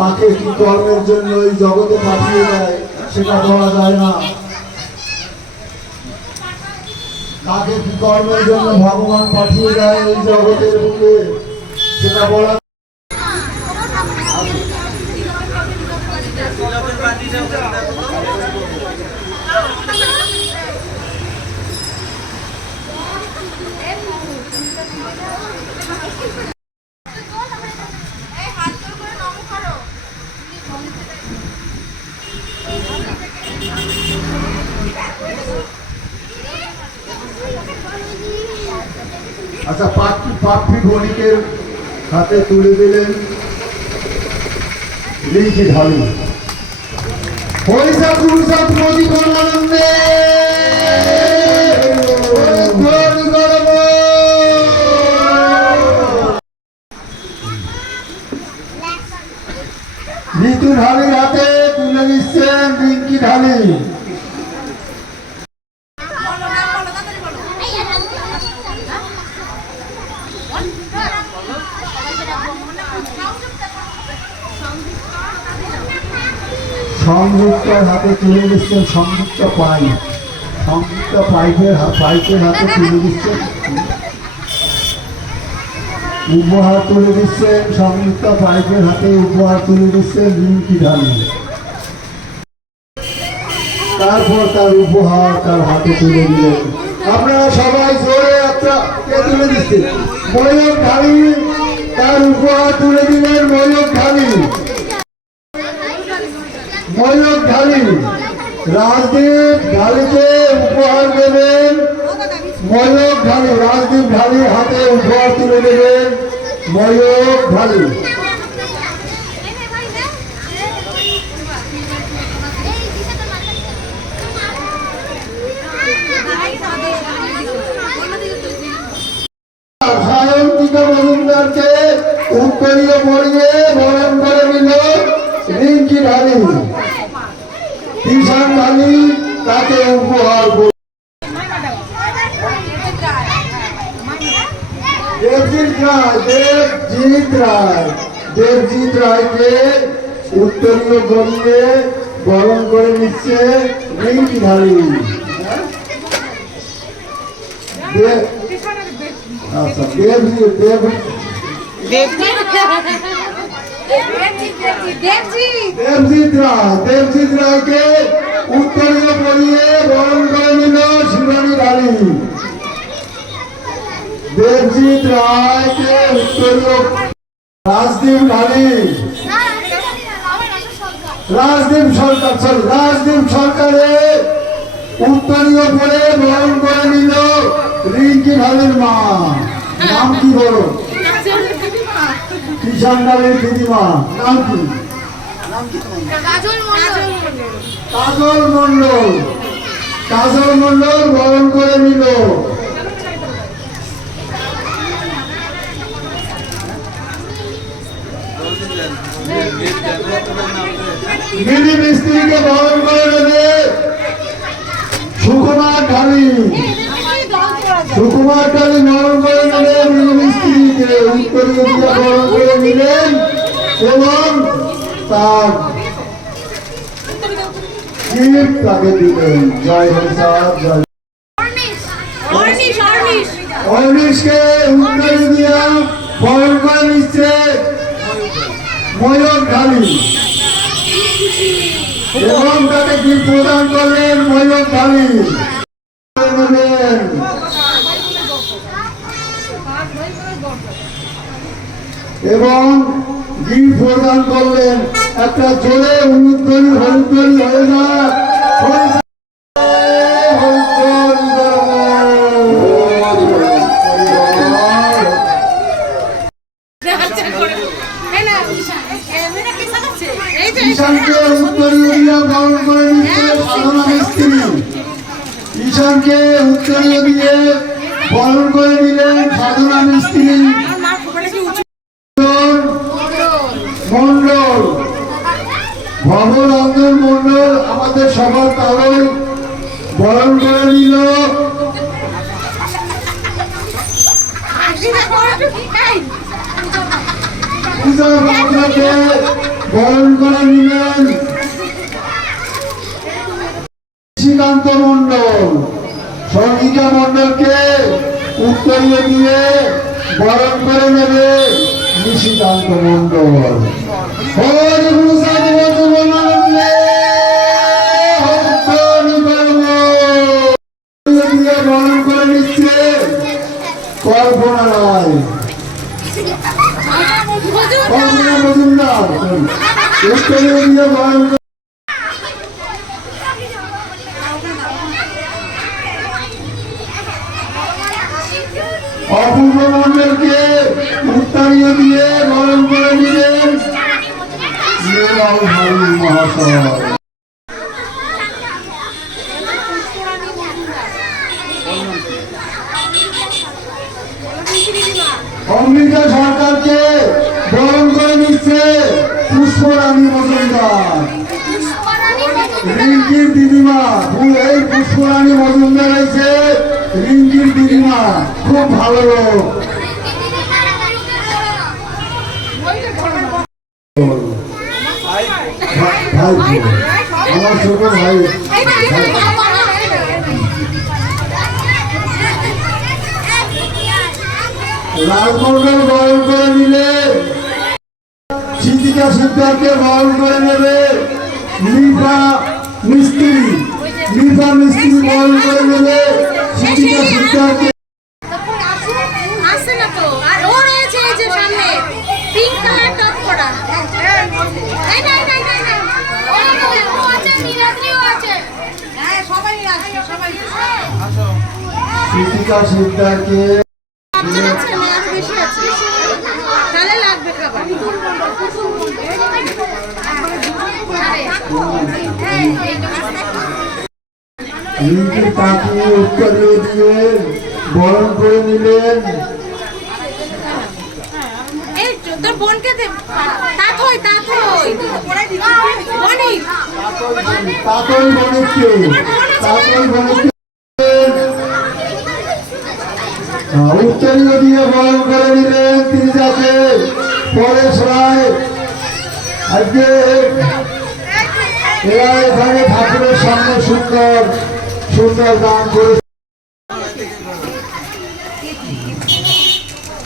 কাকে কি কর্মের জন্য এই জগতে পাঠিয়ে দেয় সেটা বলা যায় না। কাকে কি কর্মের জন্য ভগবান পাঠিয়ে দেয় এই জগতের বুকে সেটা বলা। আচ্ছা, পাপড়ি বণিকের হাতে তুলে দিলেন লিঙ্কি ঢালু। হরিষা পুরুষাত মোদী করমানন্দে ঋতু ঢালির হাতে তুলে দিচ্ছেন লিঙ্কি ঢালি। সংযুক্তের হাতে তুলে দিচ্ছেন সংযুক্ত পাইপ। সংযুক্ত পাইপের হাতে তুলে দিচ্ছেন উপহার তুলে দিচ্ছেন। সংযুক্ত পাইপের হাতে উপহার তুলে দিচ্ছেন লিঙ্কি ঢালি। তারপর তার উপহার তার হাতে তুলে দিলেন। আপনারা সবাই জোরে একটা তুলে দিচ্ছেন ময়ূর ঢালি। তার উপহার তুলে দিলেন ময়ূর ঢালি। ময়ূর ঢালি রাজদীপ ঢালিকে উপহার দেবেন ময়ূর ঢালি। রাজদীপ ঢালির হাতে উপহার তুলে দেবেন ময়ূর ঢালি। সায়ন্তিকা মজুমদারকে উত্তরীয় পরিয়ে বরণ করে নিল লিঙ্কি ঢালি। কিষান ঢালি তাকে উপহার দেবজিৎ রায়কে উত্তরীয় পরিয়ে বরণ করে নিচ্ছে লিঙ্কি ঢালি। আচ্ছা, দেবজিৎ রায়কে উত্তরীয় পরিয়ে বরণ করে নিল শিবানী ঢালি। দেবজিৎ রায়কে উত্তরীয় রাজদীপ ঢালি। রাজদীপ সরকারে উত্তরীয় পরে বরণ করে নিল লিঙ্কি ঢালির মা। নাম কি বলো? কিষান ঢালির দিদিমা নাম কি? কাজল মন্ডল বরণ করে নিল। মিনি মিস্ত্রিকে বরণ করে নেবে সুকুমার ঢালি। বরণ করে নেবে মিনি মিস্ত্রিকে উত্তরীয় বরণ করে নিলেন এবং তার তাকে দিলেন। জয় হরিচাঁদ জয়। অর্নিশকে উত্তরীয় দিয়া বরণ করে নিচ্ছে ময়ূর ঢালি এবং তাকে গিফট প্রদান করলেন ময়ূর ঢালি। এবং গিফট প্রদান করলেন একটা জোরে হলুদলি হয়ে যায়। ঈশানকে উত্তরীয় বরণ করে নিচ্ছে সাধনা মিস্ত্রি। ঈশানকে উত্তরীয় দিয়ে বরণ করে নিলেন সাধনা মিস্ত্রি মন্ডল। ভবরঞ্জন মন্ডল আমাদের সবার তালই বরণ করে নিল পূজা বাবলাকে বরণ করে নিলেন শ্রীকান্ত মন্ডল। সঙ্গীতা মন্ডলকে উত্তরীয় দিয়ে বরণ করে নেবে নিশিকান্ত মন্ডল। হরি গুরু সাধু বন্দে দিয়ে বরণ করে নিচ্ছে কল্পনা রায়, কল্পনা মজুমদার উত্তরীয় দিয়ে বরণ করে অপূর্ব মন্ডলকে উত্তরীয় দিয়ে বরণ করে নিলেন নীরব ভারী মহাশয়। অমৃতা সরকারকে বরণ করে নিচ্ছে পুষ্পরানী মজুমদার। রিঙ্কির দিদিমা, এই পুষ্পরানী মজুমদার হয়েছে রিঙ্কির দিদিমা, খুব ভালো লোক। আমার ছোট ভাই রাজমন্ডল বরণ করে নিলে সিদ্দিকা সিদ্ধার্থকে বরণ করে নেবে লিপা মিস্ত্রি, লিপা মিস্ত্রি বরণ করে নেবে সিদ্দিকা সিদ্ধার্থকে। সিদ্দিকা সিদ্ধার্থকে তাকে উত্তরীয় দিয়ে বরণ করে নিলেন তোর বোনকে তাতই উত্তরীয় দিয়ে বরণ করে নিলেন তিনি যাকে পরেশ রায়। আজকে এরা এখানে ঠাকুরের সামনে সুন্দর সুন্দর গান করে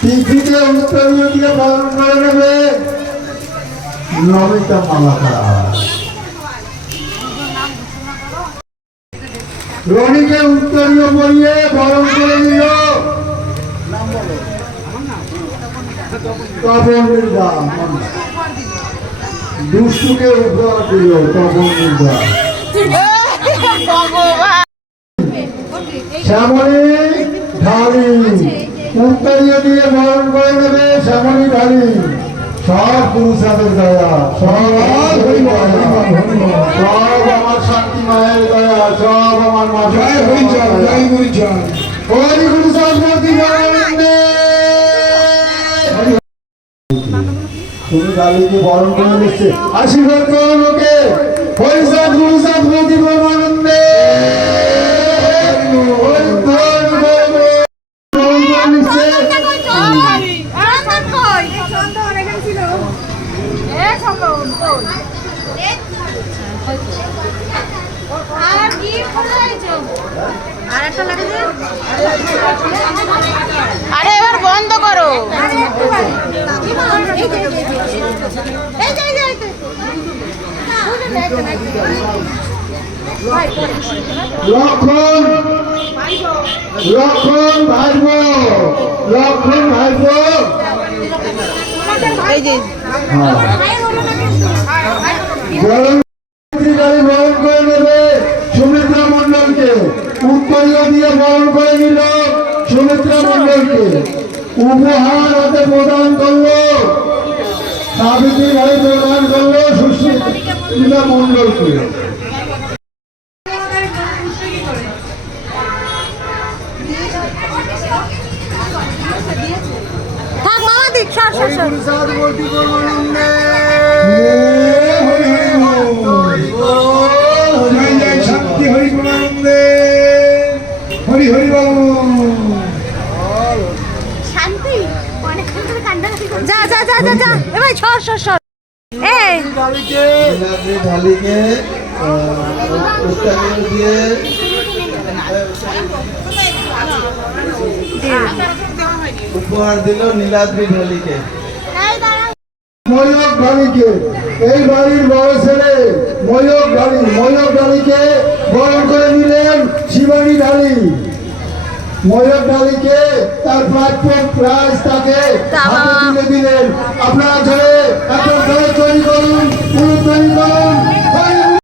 তিথিকে উত্তরীয় দিয়ে বরণ করে নেবে নমিতা মালাকার। রনিকে উত্তরীয় পরিয়ে বরণ করে নিল তপন মির্জা। দুষ্টুকে উপহার দিল তপন মির্জা। শ্যামলী ঢালি উত্তরীয় দিয়ে বরণ করে নেবে শ্যামলী ঢালি। সব পুরুষাদের দয়া, সব আমার শান্তি মায়ের দয়া, সব আমার মা। জয় হরি জয়, জয় হরি জয়, হরি গুরু সরস্বতী বন্দে। তুমি ডালিকে বরণ করে নিচ্ছে, আশীর্বাদ করো লোকে। হরি সাত গুরু সাত প্রতি বন্দে। আরে এবার বন্ধ করো। লক্ষণ লক্ষণ ভাইবো, লক্ষণ ভাইবো বরণ করে নেবে সুমিত্রা মন্ডলকে। উত্তরীয় দিয়ে বরণ করে নিল সুমিত্রা মন্ডলকে। উপহার হাতে প্রদান করলো সাবিত্রী ভাই, প্রদান করলো সুস্মিতা মন্ডলকে। শান্তি হরি গুণানন্দে, হরি হরি বল। শান্তি যা যা যা যা যা, এ ভাই সর সর সর। এই নীলাদ্রি ঢালিকে পুস্তক দিয়ে উপহার দিল নীলাদ্রি ঢালিকে। ময়ূর ঢালিকে এই বাড়ির বড় ছেলে ময়ূর ঢালিকে বরণ করে নিলেন শিবানী ঢালি। ময়ূর ঢালিকে তার প্রাপ্য প্রাইজ তাকে হাতে তুলে দিলেন। আপনারা ধরে একটা ঘরে তৈরি করুন, পুরো তৈরি করুন।